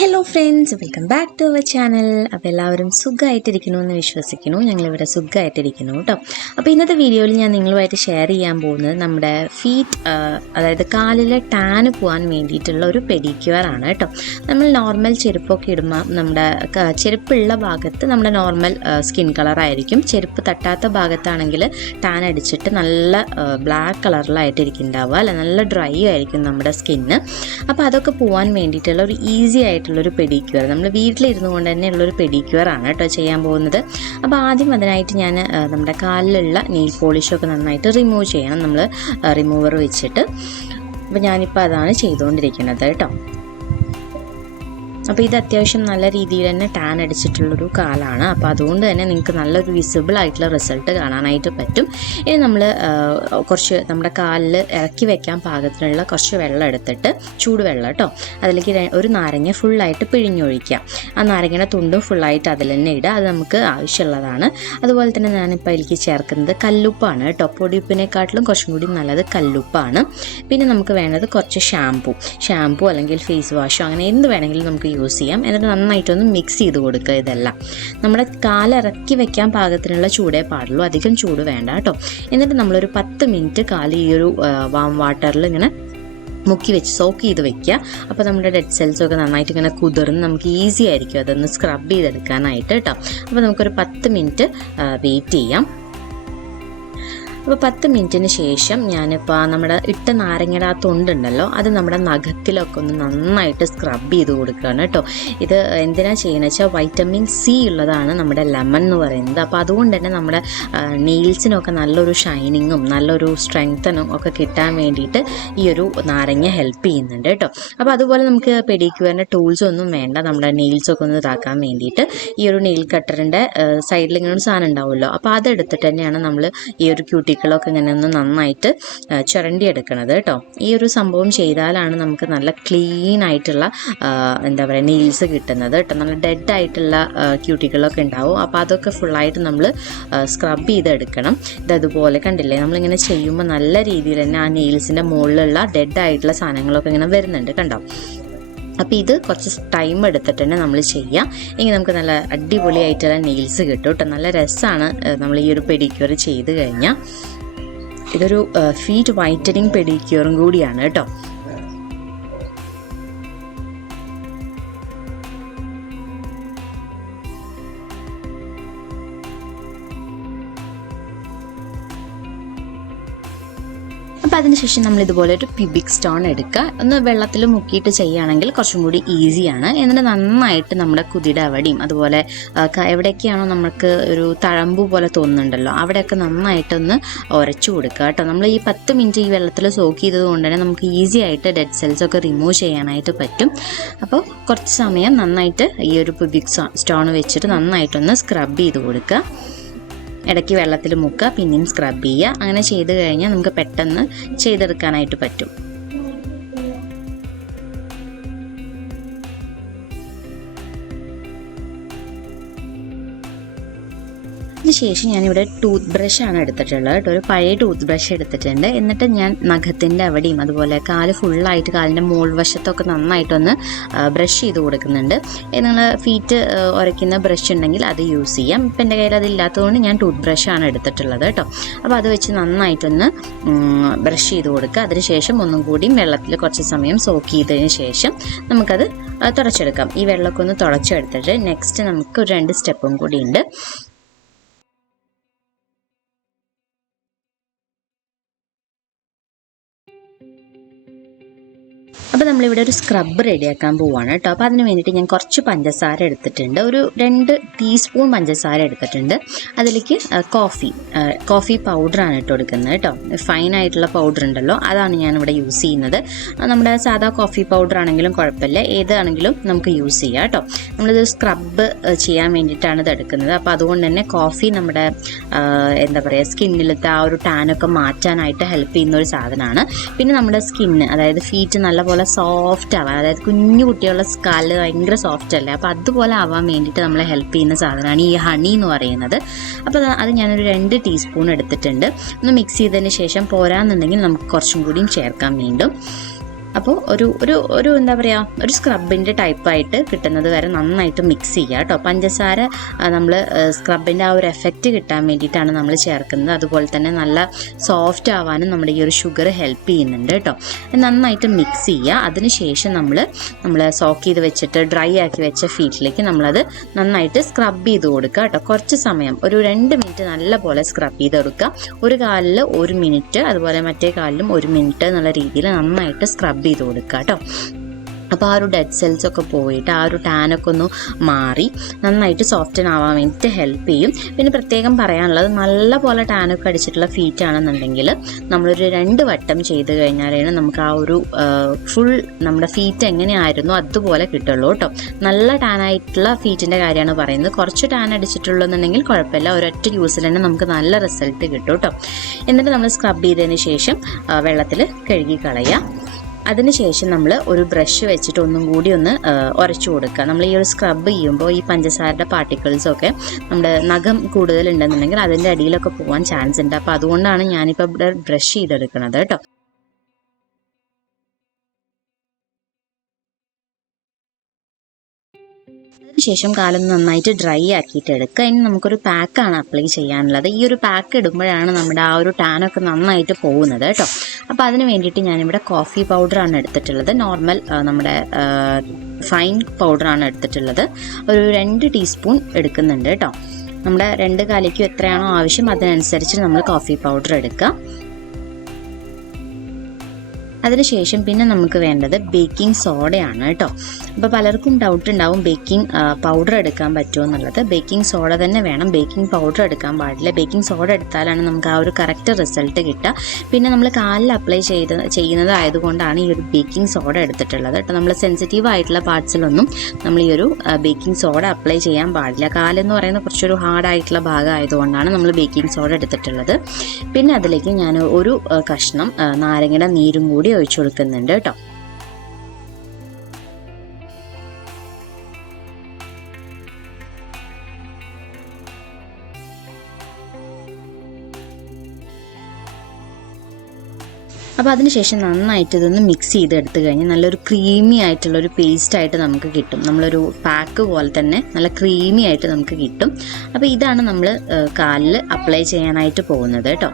Hello friends, welcome back to our channel. അപ്പോൾ എല്ലാവരും സുഖമായിട്ടിരിക്കുന്നു എന്ന് വിശ്വസിക്കുന്നു. ഞങ്ങളിവിടെ സുഖമായിട്ടിരിക്കുന്നു കേട്ടോ. അപ്പോൾ ഇന്നത്തെ വീഡിയോയിൽ ഞാൻ നിങ്ങളുമായിട്ട് ഷെയർ ചെയ്യാൻ പോകുന്നത് നമ്മുടെ ഫീറ്റ് അതായത് കാലിലെ ടാന് പോകാൻ വേണ്ടിയിട്ടുള്ള ഒരു പെഡിക്യൂർ ആണ് കേട്ടോ. നമ്മൾ നോർമൽ ചെരുപ്പൊക്കെ ഇടുമ്പോൾ നമ്മുടെ ചെരുപ്പുള്ള ഭാഗത്ത് നമ്മുടെ നോർമൽ സ്കിൻ കളറായിരിക്കും. ചെരുപ്പ് തട്ടാത്ത ഭാഗത്താണെങ്കിൽ ടാൻ അടിച്ചിട്ട് നല്ല ബ്ലാക്ക് കളറിലായിട്ടിരിക്കുന്നുണ്ടാവുക, അല്ല നല്ല ഡ്രൈ ആയിരിക്കും നമ്മുടെ സ്കിന്ന്. അപ്പോൾ അതൊക്കെ പോകാൻ വേണ്ടിയിട്ടുള്ള ഒരു ഈസി ആയിട്ടുള്ളൊരു പെഡിക്യൂർ, നമ്മൾ വീട്ടിലിരുന്നു കൊണ്ട് തന്നെ ഉള്ളൊരു പെഡിക്യൂർ ആണ് കേട്ടോ ചെയ്യാൻ പോകുന്നത്. അപ്പോൾ ആദ്യം അതിനായിട്ട് ഞാൻ നമ്മുടെ കാലിലുള്ള നെയിൽ പോളിഷൊക്കെ നന്നായിട്ട് റിമൂവ് ചെയ്യണം, നമ്മൾ റിമൂവർ വെച്ചിട്ട്. അപ്പോൾ ഞാനിപ്പോൾ അതാണ് ചെയ്തുകൊണ്ടിരിക്കുന്നത് കേട്ടോ. അപ്പോൾ ഇത് അത്യാവശ്യം നല്ല രീതിയിൽ തന്നെ ടാൻ അടിച്ചിട്ടുള്ളൊരു കാലാണ്. അപ്പോൾ അതുകൊണ്ട് തന്നെ നിങ്ങൾക്ക് നല്ലൊരു വിസിബിൾ ആയിട്ടുള്ള റിസൾട്ട് കാണാനായിട്ട് പറ്റും. ഇനി നമ്മൾ കുറച്ച് നമ്മുടെ കാലിൽ ഇറക്കി വെക്കാൻ പാകത്തിനുള്ള കുറച്ച് വെള്ളം എടുത്തിട്ട്, ചൂടുവെള്ളം കേട്ടോ, അതിലേക്ക് ഒരു നാരങ്ങ ഫുള്ളായിട്ട് പിഴിഞ്ഞൊഴിക്കുക. ആ നാരങ്ങയുടെ തുണ്ടും ഫുള്ളായിട്ട് അതിൽ തന്നെ ഇടുക, അത് നമുക്ക് ആവശ്യമുള്ളതാണ്. അതുപോലെ തന്നെ ഞാനിപ്പോൾ അതിലേക്ക് ചേർക്കുന്നത് കല്ലുപ്പാണ് കേട്ടോ. പൊടിയുപ്പിനെക്കാട്ടിലും കുറച്ചും കൂടി നല്ലത് കല്ലുപ്പാണ്. പിന്നെ നമുക്ക് വേണ്ടത് കുറച്ച് ഷാമ്പു അല്ലെങ്കിൽ ഫേസ് വാഷോ അങ്ങനെ എന്ത് വേണമെങ്കിലും നമുക്ക് യൂസ് ചെയ്യാം. എന്നിട്ട് നന്നായിട്ടൊന്ന് മിക്സ് ചെയ്ത് കൊടുക്കുക. ഇതെല്ലാം നമ്മുടെ കാലിറക്കി വെക്കാൻ പാകത്തിനുള്ള ചൂടേ പാടുള്ളൂ, അധികം ചൂട് വേണ്ട കേട്ടോ. എന്നിട്ട് നമ്മളൊരു 10 മിനിറ്റ് കാല് ഈ ഒരു വാം വാട്ടറിൽ ഇങ്ങനെ മുക്കി വെച്ച് സോക്ക് ചെയ്ത് വെക്കുക. അപ്പോൾ നമ്മുടെ ഡെഡ് സെൽസൊക്കെ നന്നായിട്ട് ഇങ്ങനെ കുതിർന്ന് നമുക്ക് ഈസി ആയിരിക്കും അതൊന്ന് സ്ക്രബ് ചെയ്തെടുക്കാനായിട്ട് കേട്ടോ. അപ്പോൾ നമുക്കൊരു 10 മിനിറ്റ് വെയിറ്റ് ചെയ്യാം. അപ്പോൾ 10 മിനിറ്റിന് ശേഷം ഞാനിപ്പോൾ നമ്മുടെ ഇട്ട നാരങ്ങയുടെ ആ തൊണ്ടുണ്ടല്ലോ, അത് നമ്മുടെ നഖത്തിലൊക്കെ ഒന്ന് നന്നായിട്ട് സ്ക്രബ് ചെയ്ത് കൊടുക്കുകയാണ് കേട്ടോ. ഇത് എന്തിനാണ് ചെയ്യുന്നത് വെച്ചാൽ വൈറ്റമിൻ സി ഉള്ളതാണ് നമ്മുടെ ലെമൺ എന്ന് പറയുന്നത്. അപ്പോൾ അതുകൊണ്ട് തന്നെ നമ്മുടെ നെയിൽസിനൊക്കെ നല്ലൊരു ഷൈനിങ്ങും നല്ലൊരു സ്ട്രെങ്തനും ഒക്കെ കിട്ടാൻ വേണ്ടിയിട്ട് ഈ ഒരു നാരങ്ങ ഹെൽപ്പ് ചെയ്യുന്നുണ്ട് കേട്ടോ. അപ്പോൾ അതുപോലെ നമുക്ക് പെഡിക്യൂറിൻ്റെ ടൂൾസ് ഒന്നും വേണ്ട, നമ്മുടെ നെയിൽസൊക്കെ ഒന്ന് ഇതാക്കാൻ വേണ്ടിയിട്ട് ഈ ഒരു നെയിൽ കട്ടറിൻ്റെ സൈഡിൽ ഇങ്ങനെ ഒരു സാധനം ഉണ്ടാവുമല്ലോ, അപ്പോൾ അതെടുത്തിട്ട് തന്നെയാണ് നമ്മൾ ഈ ഒരു ക്യൂട്ടിക്കിളൊക്കെ ഇങ്ങനെ ഒന്ന് നന്നായിട്ട് ചുരണ്ടി എടുക്കണത് കേട്ടോ. ഈ ഒരു സംഭവം ചെയ്താലാണ് നമുക്ക് നല്ല ക്ലീൻ ആയിട്ടുള്ള എന്താ പറയുക നെയിൽസ് കിട്ടുന്നത് കേട്ടോ. നല്ല ഡെഡ് ആയിട്ടുള്ള ക്യൂട്ടിക്കിളൊക്കെ ഉണ്ടാവും, അപ്പോൾ അതൊക്കെ ഫുള്ളായിട്ട് നമ്മൾ സ്ക്രബ് ചെയ്തെടുക്കണം. ഇതതുപോലെ കണ്ടില്ലേ, നമ്മളിങ്ങനെ ചെയ്യുമ്പോൾ നല്ല രീതിയിൽ തന്നെ ആ നെയിൽസിൻ്റെ മുകളിലുള്ള ഡെഡ് ആയിട്ടുള്ള സാധനങ്ങളൊക്കെ ഇങ്ങനെ വരുന്നുണ്ട് കണ്ടോ. അപ്പോൾ ഇത് കുറച്ച് ടൈം എടുത്തിട്ട് തന്നെ നമ്മൾ ചെയ്യാം. എങ്കിൽ നമുക്ക് നല്ല അടിപൊളിയായിട്ടുള്ള നെയിൽസ് കിട്ടും കേട്ടോ. നല്ല രസമാണ് നമ്മൾ ഈ ഒരു പെഡിക്യൂർ ചെയ്ത് കഴിഞ്ഞാൽ. ഇതൊരു ഫീറ്റ് വൈറ്റനിങ് പെഡിക്യൂറും കൂടിയാണ് കേട്ടോ. അപ്പോൾ അതിനുശേഷം നമ്മൾ ഇതുപോലെ ഒരു പിബിക് സ്റ്റോൺ എടുക്കുക. ഒന്ന് വെള്ളത്തിൽ മുക്കിയിട്ട് ചെയ്യുകയാണെങ്കിൽ കുറച്ചും കൂടി ഈസിയാണ്. എന്നിട്ട് നന്നായിട്ട് നമ്മുടെ കുതിയുടെ അവിടെയും അതുപോലെ എവിടെയൊക്കെയാണോ നമുക്ക് ഒരു തഴമ്പ് പോലെ തോന്നുന്നുണ്ടല്ലോ അവിടെയൊക്കെ നന്നായിട്ടൊന്ന് ഉരച്ചു കൊടുക്കുക കേട്ടോ. നമ്മൾ ഈ 10 മിനിറ്റ് ഈ വെള്ളത്തിൽ സോക്ക് ചെയ്തത് കൊണ്ട് തന്നെ നമുക്ക് ഈസി ആയിട്ട് ഡെഡ് സെൽസൊക്കെ റിമൂവ് ചെയ്യാനായിട്ട് പറ്റും. അപ്പോൾ കുറച്ച് സമയം നന്നായിട്ട് ഈ ഒരു പിബിക് സ്റ്റോൺ വെച്ചിട്ട് നന്നായിട്ടൊന്ന് സ്ക്രബ് ചെയ്ത് കൊടുക്കുക. ഇടയ്ക്ക് വെള്ളത്തിൽ മുക്കുക, പിന്നെയും സ്ക്രബ് ചെയ്യുക. അങ്ങനെ ചെയ്ത് കഴിഞ്ഞാൽ നമുക്ക് പെട്ടെന്ന് ചെയ്തെടുക്കാനായിട്ട് പറ്റും. അതിനുശേഷം ഞാനിവിടെ ടൂത്ത് ബ്രഷാണ് എടുത്തിട്ടുള്ളത് കേട്ടോ. ഒരു പഴയ ടൂത്ത് ബ്രഷ് എടുത്തിട്ടുണ്ട്. എന്നിട്ട് ഞാൻ നഖത്തിൻ്റെ അവിടെയും അതുപോലെ കാല് ഫുള്ളായിട്ട് കാലിൻ്റെ മോൾ വശത്തൊക്കെ നന്നായിട്ടൊന്ന് ബ്രഷ് ചെയ്ത് കൊടുക്കുന്നുണ്ട്. നിങ്ങൾ ഫീറ്റ് ഉരയ്ക്കുന്ന ബ്രഷ് ഉണ്ടെങ്കിൽ അത് യൂസ് ചെയ്യാം. ഇപ്പം എൻ്റെ കയ്യിൽ അതില്ലാത്തതുകൊണ്ട് ഞാൻ ടൂത്ത് ബ്രഷാണ് എടുത്തിട്ടുള്ളത് കേട്ടോ. അപ്പോൾ അത് വെച്ച് നന്നായിട്ടൊന്ന് ബ്രഷ് ചെയ്ത് കൊടുക്കുക. അതിനുശേഷം ഒന്നും കൂടി വെള്ളത്തിൽ കുറച്ച് സമയം സോക്ക് ചെയ്തതിന് ശേഷം നമുക്കത് തുടച്ചെടുക്കാം. ഈ വെള്ളമൊക്കെ ഒന്ന് തുടച്ചെടുത്തിട്ട് നെക്സ്റ്റ് നമുക്ക് ഒരു 2 സ്റ്റെപ്പും കൂടി ഉണ്ട്. അപ്പോൾ നമ്മളിവിടെ ഒരു സ്ക്രബ് റെഡിയാക്കാൻ പോവുകയാണ് കേട്ടോ. അപ്പോൾ അതിന് വേണ്ടിയിട്ട് ഞാൻ കുറച്ച് പഞ്ചസാര എടുത്തിട്ടുണ്ട്. ഒരു 2 ടീസ്പൂൺ പഞ്ചസാര എടുത്തിട്ടുണ്ട്. അതിലേക്ക് കോഫി പൗഡറാണ് ഇട്ട് കൊടുക്കുന്നത് കേട്ടോ. ഫൈനായിട്ടുള്ള പൗഡർ ഉണ്ടല്ലോ, അതാണ് ഞാനിവിടെ യൂസ് ചെയ്യുന്നത്. നമ്മുടെ സാധാ കോഫി പൗഡർ ആണെങ്കിലും കുഴപ്പമില്ല, ഏതാണെങ്കിലും നമുക്ക് യൂസ് ചെയ്യാം കേട്ടോ. നമ്മളിത് സ്ക്രബ് ചെയ്യാൻ വേണ്ടിയിട്ടാണ് ഇത് എടുക്കുന്നത്. അപ്പോൾ അതുകൊണ്ട് തന്നെ കോഫി നമ്മുടെ എന്താ പറയുക സ്കിന്നിലത്തെ ആ ഒരു ടാനൊക്കെ മാറ്റാനായിട്ട് ഹെൽപ്പ് ചെയ്യുന്ന ഒരു സാധനമാണ്. പിന്നെ നമ്മുടെ സ്കിന്ന് അതായത് ഫീറ്റ് നല്ലപോലെ സോഫ്റ്റ് ആവാൻ, അതായത് കുഞ്ഞു കുട്ടികളുടെ കാലിൽ ഭയങ്കര സോഫ്റ്റ് അല്ലേ, അപ്പോൾ അതുപോലെ ആവാൻ വേണ്ടിയിട്ട് നമ്മളെ ഹെൽപ്പ് ചെയ്യുന്ന സാധനമാണ് ഈ ഹണി എന്ന് പറയുന്നത്. അപ്പോൾ അത് ഞാനൊരു 2 ടീസ്പൂൺ എടുത്തിട്ടുണ്ട്. ഒന്ന് മിക്സ് ചെയ്തതിന് ശേഷം പോരാന്നുണ്ടെങ്കിൽ നമുക്ക് കുറച്ചും കൂടിയും ചേർക്കാം വീണ്ടും. അപ്പോൾ ഒരു എന്താ പറയുക, ഒരു സ്ക്രബിൻ്റെ ടൈപ്പായിട്ട് കിട്ടുന്നത് വരെ നന്നായിട്ട് മിക്സ് ചെയ്യുക കേട്ടോ. പഞ്ചസാര നമ്മൾ സ്ക്രബിൻ്റെ ആ ഒരു എഫക്റ്റ് കിട്ടാൻ വേണ്ടിയിട്ടാണ് നമ്മൾ ചേർക്കുന്നത്. അതുപോലെ തന്നെ നല്ല സോഫ്റ്റ് ആവാനും നമ്മുടെ ഈ ഒരു ഷുഗർ ഹെൽപ്പ് ചെയ്യുന്നുണ്ട് കേട്ടോ. നന്നായിട്ട് മിക്സ് ചെയ്യുക. അതിനുശേഷം നമ്മൾ സോക്ക് ചെയ്ത് വെച്ചിട്ട് ഡ്രൈ ആക്കി വെച്ച ഫീറ്റിലേക്ക് നമ്മളത് നന്നായിട്ട് സ്ക്രബ് ചെയ്ത് കൊടുക്കുക കേട്ടോ. കുറച്ച് സമയം, ഒരു 2 മിനിറ്റ് നല്ലപോലെ സ്ക്രബ് ചെയ്ത് കൊടുക്കുക. ഒരു കാലിൽ 1 മിനിറ്റ്, അതുപോലെ മറ്റേ കാലിലും 1 മിനിറ്റ് എന്നുള്ള രീതിയിൽ നന്നായിട്ട് സ്ക്രബ് ചെയ്ത് കൊടുക്കുക കേട്ടോ. അപ്പോൾ ആ ഒരു ഡെഡ് സെൽസൊക്കെ പോയിട്ട് ആ ഒരു ടാനൊക്കെ ഒന്ന് മാറി നന്നായിട്ട് സോഫ്റ്റൻ ആവാൻ വേണ്ടിയിട്ട് ഹെൽപ്പ് ചെയ്യും. പിന്നെ പ്രത്യേകം പറയാനുള്ളത്, നല്ല പോലെ ടാനൊക്കെ അടിച്ചിട്ടുള്ള ഫീറ്റ് ആണെന്നുണ്ടെങ്കിൽ നമ്മളൊരു 2 വട്ടം ചെയ്ത് കഴിഞ്ഞാലാണ് നമുക്ക് ആ ഒരു ഫുൾ നമ്മുടെ ഫീറ്റ് എങ്ങനെയായിരുന്നു അതുപോലെ കിട്ടുള്ളൂ കേട്ടോ. നല്ല ടാനായിട്ടുള്ള ഫീറ്റിൻ്റെ കാര്യമാണ് പറയുന്നത്. കുറച്ച് ടാൻ അടിച്ചിട്ടുള്ളതെന്നുണ്ടെങ്കിൽ കുഴപ്പമില്ല, ഒരൊറ്റ യൂസിൽ തന്നെ നമുക്ക് നല്ല റിസൾട്ട് കിട്ടും കേട്ടോ. എന്നിട്ട് നമ്മൾ സ്ക്രബ് ചെയ്തതിന് ശേഷം വെള്ളത്തിൽ കഴുകി കളയുക. അതിനുശേഷം നമ്മൾ ഒരു ബ്രഷ് വെച്ചിട്ട് ഒന്നും കൂടി ഒന്ന് ഉരച്ചു കൊടുക്കുക. നമ്മൾ ഈ ഒരു സ്ക്രബ് ചെയ്യുമ്പോൾ ഈ പഞ്ചസാരയുടെ പാർട്ടിക്കിൾസൊക്കെ നമ്മുടെ നഖം കൂടുതലുണ്ടെന്നുണ്ടെങ്കിൽ അതിൻ്റെ അടിയിലൊക്കെ പോകാൻ ചാൻസ് ഉണ്ട്. അപ്പോൾ അതുകൊണ്ടാണ് ഞാനിപ്പോൾ ഇവിടെ ബ്രഷ് ചെയ്തെടുക്കുന്നത് കേട്ടോ. ശേഷം കാലം നന്നായിട്ട് ഡ്രൈ ആക്കിയിട്ട് എടുക്കുക. ഇനി നമുക്കൊരു പാക്കാണ് അപ്ലൈ ചെയ്യാനുള്ളത്. ഈ ഒരു പാക്ക് ഇടുമ്പോഴാണ് നമ്മുടെ ആ ഒരു ടാനൊക്കെ നന്നായിട്ട് പോകുന്നത് കേട്ടോ. അപ്പോൾ അതിന് വേണ്ടിയിട്ട് ഞാനിവിടെ കോഫി പൗഡറാണ് എടുത്തിട്ടുള്ളത്. നോർമൽ നമ്മുടെ ഫൈൻ പൗഡറാണ് എടുത്തിട്ടുള്ളത്. ഒരു 2 ടീസ്പൂൺ എടുക്കുന്നുണ്ട് കേട്ടോ. നമ്മുടെ 2 കാലിക്കും എത്രയാണോ ആവശ്യം അതിനനുസരിച്ച് നമ്മൾ കോഫി പൗഡർ എടുക്കുക. അതിനുശേഷം പിന്നെ നമുക്ക് വേണ്ടത് ബേക്കിംഗ് സോഡയാണ് കേട്ടോ. അപ്പോൾ പലർക്കും ഡൗട്ട് ഉണ്ടാവും ബേക്കിംഗ് പൗഡർ എടുക്കാൻ പറ്റുമോ എന്നുള്ളത്. ബേക്കിംഗ് സോഡ തന്നെ വേണം, ബേക്കിംഗ് പൗഡർ എടുക്കാൻ പാടില്ല. ബേക്കിംഗ് സോഡ എടുത്താലാണ് നമുക്ക് ആ ഒരു കറക്റ്റ് റിസൾട്ട് കിട്ടുക. പിന്നെ നമ്മൾ കാലിൽ അപ്ലൈ ചെയ്യുന്നത് ആയതുകൊണ്ടാണ് ഈ ഒരു ബേക്കിംഗ് സോഡ എടുത്തിട്ടുള്ളത് കേട്ടോ. നമ്മൾ സെൻസിറ്റീവ് ആയിട്ടുള്ള പാർട്സിലൊന്നും നമ്മൾ ഈ ഒരു ബേക്കിംഗ് സോഡ അപ്ലൈ ചെയ്യാൻ പാടില്ല. കാലെന്ന് പറയുന്ന കുറച്ചൊരു ഹാർഡായിട്ടുള്ള ഭാഗം ആയതുകൊണ്ടാണ് നമ്മൾ ബേക്കിംഗ് സോഡ എടുത്തിട്ടുള്ളത്. പിന്നെ അതിലേക്ക് ഞാൻ ഒരു കഷ്ണം നാരങ്ങയുടെ നീരും കൂടി ഒഴിച്ചു കൊടുക്കുന്നുണ്ട് കേട്ടോ. അപ്പോൾ അതിനുശേഷം നന്നായിട്ട് ഇതൊന്ന് മിക്സ് ചെയ്തെടുത്ത് കഴിഞ്ഞാൽ നല്ലൊരു ക്രീമി ആയിട്ടുള്ളൊരു പേസ്റ്റായിട്ട് നമുക്ക് കിട്ടും. നമ്മളൊരു പാക്ക് പോലെ തന്നെ നല്ല ക്രീമി ആയിട്ട് നമുക്ക് കിട്ടും. അപ്പോൾ ഇതാണ് നമ്മൾ കാലിൽ അപ്ലൈ ചെയ്യാനായിട്ട് പോകുന്നത് കേട്ടോ.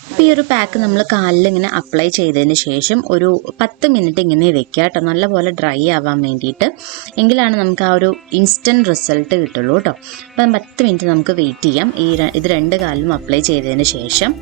അപ്പോൾ ഈ ഒരു പാക്ക് നമ്മൾ കാലിൽ ഇങ്ങനെ അപ്ലൈ ചെയ്തതിന് ശേഷം ഒരു 10 മിനിറ്റ് ഇങ്ങനെ വെക്കുക കേട്ടോ, നല്ലപോലെ ഡ്രൈ ആവാൻ വേണ്ടിയിട്ട്. എങ്കിലാണ് നമുക്ക് ആ ഒരു ഇൻസ്റ്റൻറ്റ് റിസൾട്ട് കിട്ടുള്ളൂ കേട്ടോ. അപ്പം 10 മിനിറ്റ് നമുക്ക് വെയിറ്റ് ചെയ്യാം. ഇത് 2 കാലിലും അപ്ലൈ ചെയ്തതിന് ശേഷം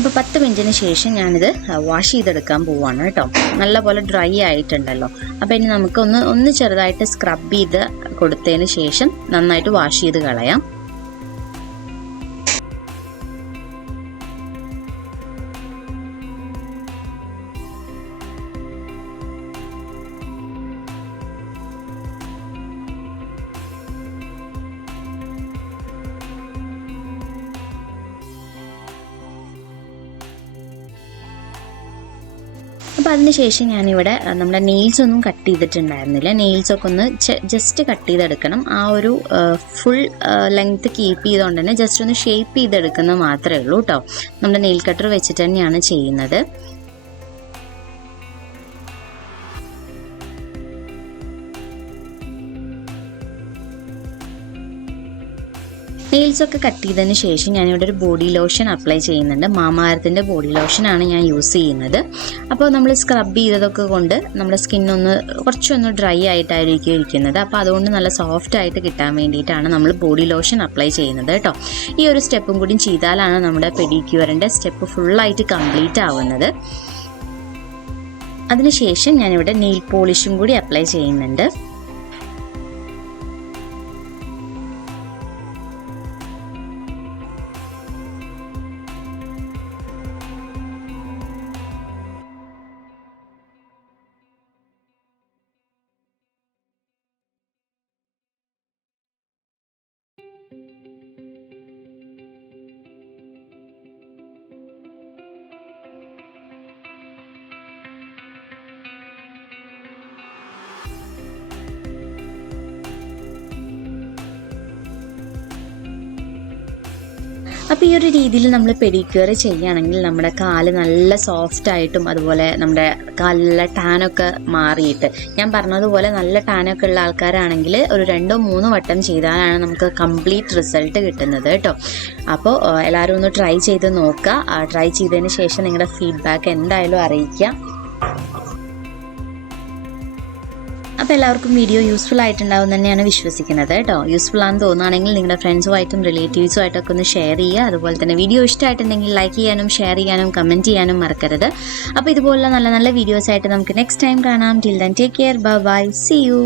ഇപ്പോൾ 10 മിനിറ്റിന് ശേഷം ഞാനിത് വാഷ് ചെയ്തെടുക്കാൻ പോവുകയാണ് കേട്ടോ. നല്ലപോലെ ഡ്രൈ ആയിട്ടുണ്ടല്ലോ. അപ്പോൾ ഇനി നമുക്ക് ഒന്ന് ചെറുതായിട്ട് സ്ക്രബ് ചെയ്ത് കൊടുത്തതിന് ശേഷം നന്നായിട്ട് വാഷ് ചെയ്ത് കളയാം. അപ്പോൾ അതിനുശേഷം ഞാനിവിടെ നമ്മുടെ നെയിൽസ് ഒന്നും കട്ട് ചെയ്തിട്ടുണ്ടായിരുന്നില്ല. നെയിൽസൊക്കെ ഒന്ന് ജസ്റ്റ് കട്ട് ചെയ്തെടുക്കണം. ആ ഒരു ഫുൾ ലെങ്ത് കീപ്പ് ചെയ്തുകൊണ്ട് തന്നെ ജസ്റ്റ് ഒന്ന് ഷേപ്പ് ചെയ്തെടുക്കുന്നത് മാത്രമേ ഉള്ളൂ കേട്ടോ. നമ്മുടെ നെയിൽ കട്ടർ വെച്ചിട്ട് തന്നെയാണ് ചെയ്യുന്നത്. നെയിൽസൊക്കെ കട്ട് ചെയ്തതിന് ശേഷം ഞാനിവിടെ ഒരു ബോഡി ലോഷൻ അപ്ലൈ ചെയ്യുന്നുണ്ട്. മാമാഅർത്തിൻ്റെ ബോഡി ലോഷനാണ് ഞാൻ യൂസ് ചെയ്യുന്നത്. അപ്പോൾ നമ്മൾ സ്ക്രബ് ചെയ്തതൊക്കെ കൊണ്ട് നമ്മുടെ സ്കിന്നൊന്ന് കുറച്ചൊന്ന് ഡ്രൈ ആയിട്ടായിരിക്കും ഇരിക്കുന്നത്. അപ്പോൾ അതുകൊണ്ട് നല്ല സോഫ്റ്റ് ആയിട്ട് കിട്ടാൻ വേണ്ടിയിട്ടാണ് നമ്മൾ ബോഡി ലോഷൻ അപ്ലൈ ചെയ്യുന്നത് കേട്ടോ. ഈ ഒരു സ്റ്റെപ്പും കൂടി ചെയ്താലാണ് നമ്മുടെ പെഡിക്യൂറിൻ്റെ സ്റ്റെപ്പ് ഫുള്ളായിട്ട് കംപ്ലീറ്റ് ആവുന്നത്. അതിനുശേഷം ഞാനിവിടെ നെയിൽ പോളിഷും കൂടി അപ്ലൈ ചെയ്യുന്നുണ്ട്. അപ്പോൾ ഈ ഒരു രീതിയിൽ നമ്മൾ പെഡിക്യൂർ ചെയ്യുകയാണെങ്കിൽ നമ്മുടെ കാല് നല്ല സോഫ്റ്റ് ആയിട്ടും അതുപോലെ നമ്മുടെ കാലിലെ ടാനൊക്കെ മാറിയിട്ട്, ഞാൻ പറഞ്ഞതുപോലെ നല്ല ടാനൊക്കെ ഉള്ള ആൾക്കാരാണെങ്കിൽ ഒരു 2-3 വട്ടം ചെയ്താലാണ് നമുക്ക് കംപ്ലീറ്റ് റിസൾട്ട് കിട്ടുന്നത് കേട്ടോ. അപ്പോൾ എല്ലാവരും ഒന്ന് ട്രൈ ചെയ്ത് നോക്കുക. ട്രൈ ചെയ്തതിന് ശേഷം നിങ്ങളുടെ ഫീഡ്ബാക്ക് എന്തായാലും അറിയിക്കുക. അപ്പോൾ എല്ലാവർക്കും വീഡിയോ യൂസ്ഫുൾ ആയിട്ടുണ്ടാവും തന്നെയാണ് വിശ്വസിക്കുന്നത് കേട്ടോ. യൂസ്ഫുൾ ആണെന്ന് തോന്നുകയാണെങ്കിൽ നിങ്ങളുടെ ഫ്രണ്ട്സുമായിട്ടും റിലേറ്റീവ്സുമായിട്ടൊക്കെ ഒന്ന് ഷെയർ ചെയ്യുക. അതുപോലെ തന്നെ വീഡിയോ ഇഷ്ടമായിട്ടുണ്ടെങ്കിൽ ലൈക്ക് ചെയ്യാനും ഷെയർ ചെയ്യാനും കമൻറ്റ് ചെയ്യാനും മറക്കരുത്. അപ്പോൾ ഇതുപോലുള്ള നല്ല നല്ല വീഡിയോസായിട്ട് നമുക്ക് നെക്സ്റ്റ് ടൈം കാണാം. Till then take care, bye bye, see U.